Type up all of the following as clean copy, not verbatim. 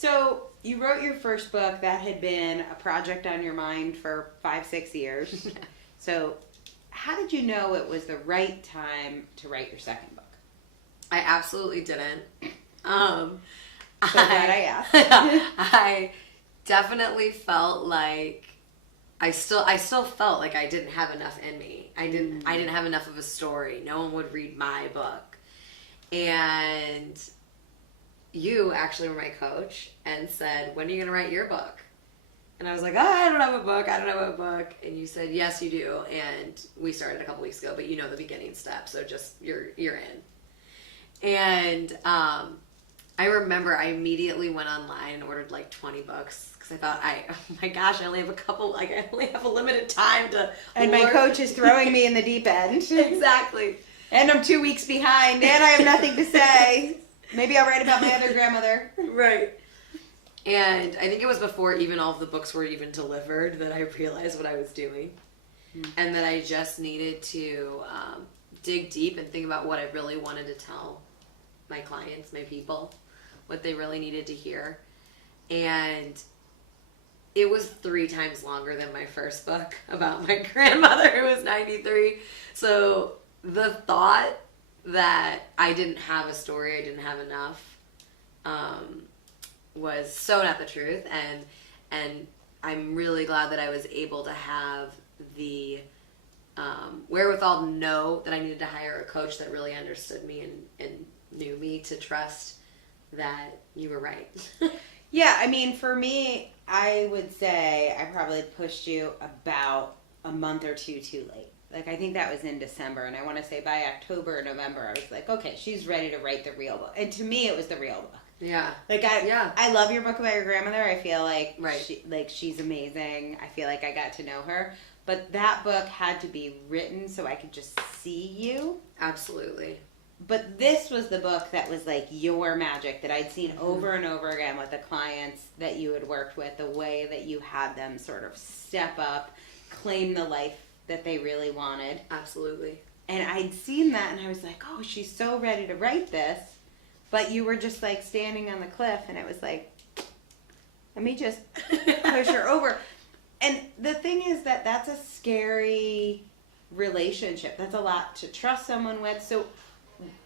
So you wrote your first book. That had been a project on your mind for 5-6 years. So how did you know it was the right time to write your second book? I absolutely didn't. So glad I asked. I definitely felt like I still felt like I didn't have enough in me. I didn't have enough of a story. No one would read my book. And you actually were my coach and said, "When are you going to write your book?" And I was like, I don't have a book. And you said, "Yes, you do." And we started a couple weeks ago, but you know the beginning steps, so just you're in. And I remember I immediately went online and ordered like 20 books because I thought, oh my gosh, I only have a limited time to. And my coach is throwing me in the deep end. Exactly. And I'm 2 weeks behind, and I have nothing to say. Maybe I'll write about my other grandmother. Right. And I think it was before even all of the books were even delivered that I realized what I was doing. And that I just needed to dig deep and think about what I really wanted to tell my clients, my people, what they really needed to hear. And it was 3 times longer than my first book about my grandmother who was 93. So the thought that I didn't have a story, I didn't have enough, was so not the truth. And I'm really glad that I was able to have the wherewithal to know that I needed to hire a coach that really understood me and knew me to trust that you were right. Yeah, I mean, for me, I would say I probably pushed you about a month or two too late. Like, I think that was in December, and I want to say by October or November, I was like, okay, she's ready to write the real book. And to me, it was the real book. Yeah. Like, I love your book about your grandmother. I feel like, right. She's amazing. I feel like I got to know her. But that book had to be written so I could just see you. Absolutely. But this was the book that was like your magic that I'd seen over and over again with the clients that you had worked with, the way that you had them sort of step up, claim the life that they really wanted. Absolutely. And I'd seen that and I was like, oh, she's so ready to write this. But you were just like standing on the cliff and it was like, let me just push her over. And the thing is that that's a scary relationship. That's a lot to trust someone with. So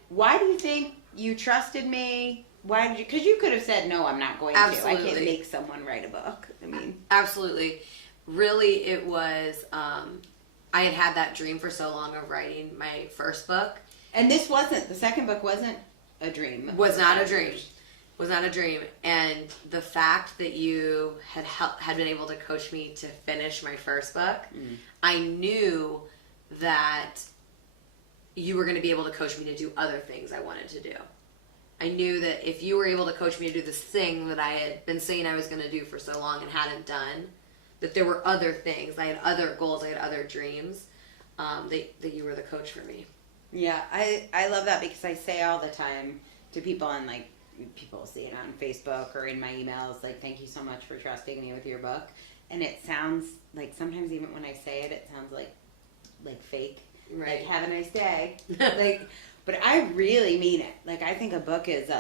why do you think you trusted me? Why did you? Because you could have said, no, I'm not going to. I can't make someone write a book. I mean. Absolutely. Really, it was, I had that dream for so long of writing my first book. And this wasn't, the second book wasn't a dream. Was not a dream. And the fact that you had been able to coach me to finish my first book, I knew that you were going to be able to coach me to do other things I wanted to do. I knew that if you were able to coach me to do this thing that I had been saying I was going to do for so long and hadn't done, that there were other things. I had other goals. I had other dreams. That you were the coach for me. Yeah, I love that because I say all the time to people, and like people see it on Facebook or in my emails, like, thank you so much for trusting me with your book. And it sounds like sometimes even when I say it, it sounds like fake. Right. Like, have a nice day. But I really mean it. Like, I think a book is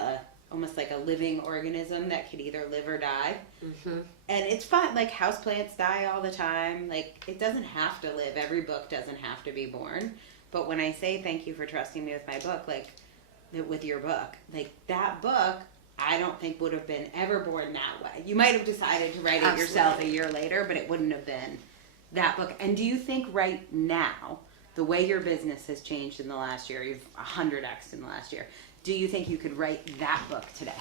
almost like a living organism that could either live or die. Mm-hmm. And it's fun. Like, houseplants die all the time. Like, it doesn't have to live. Every book doesn't have to be born. But when I say thank you for trusting me with my book, like, with your book, like, that book, I don't think would have been ever born that way. You might have decided to write it yourself a year later, but it wouldn't have been that book. And do you think right now, the way your business has changed in the last year, you've 100x'd in the last year, do you think you could write that book today?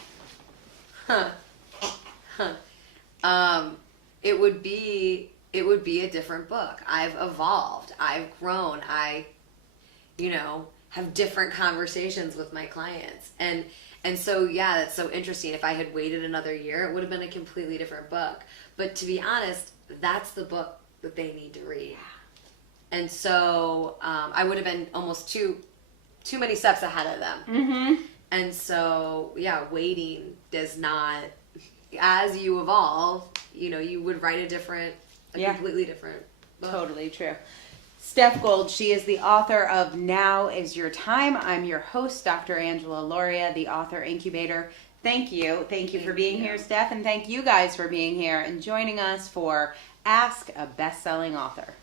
It would be a different book. I've evolved. I've grown. I, have different conversations with my clients. And so, yeah, that's so interesting. If I had waited another year, it would have been a completely different book. But to be honest, that's the book that they need to read. And so I would have been almost too many steps ahead of them. Mm-hmm. And so, yeah, waiting does not, as you evolve, you would write a completely different book. Totally true. Steph Gold. She is the author of Now Is Your Time. I'm your host, Dr. Angela Loria, the author incubator. Thank you. Thank you for being here, Steph, and thank you guys for being here and joining us for Ask a Bestselling Author.